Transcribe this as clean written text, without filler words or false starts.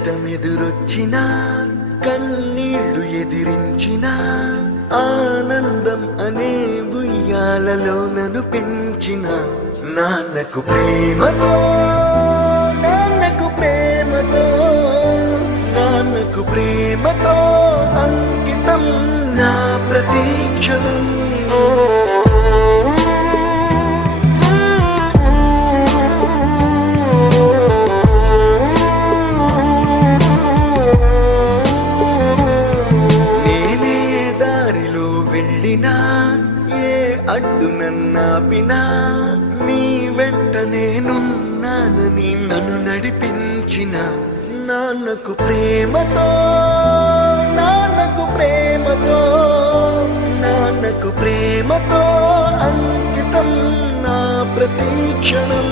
కష్టమెదురొచ్చినా కన్నీళ్లు ఎదిరించినా ఆనందం అనే ఉయ్యాలలో నన్ను పెంచిన నాన్నకు ప్రేమతో నాన్నకు ప్రేమతో నాన్నకు ప్రేమతో అంకితం నా ప్రతీక్షణం. ఏ అడ్డు నన్నాపినా నీ వెంట నేనున్నానని నన్ను నడిపించిన నాన్నకు ప్రేమతో నాన్నకు ప్రేమతో నాన్నకు ప్రేమతో అంకితం నా ప్రతీక్షణం.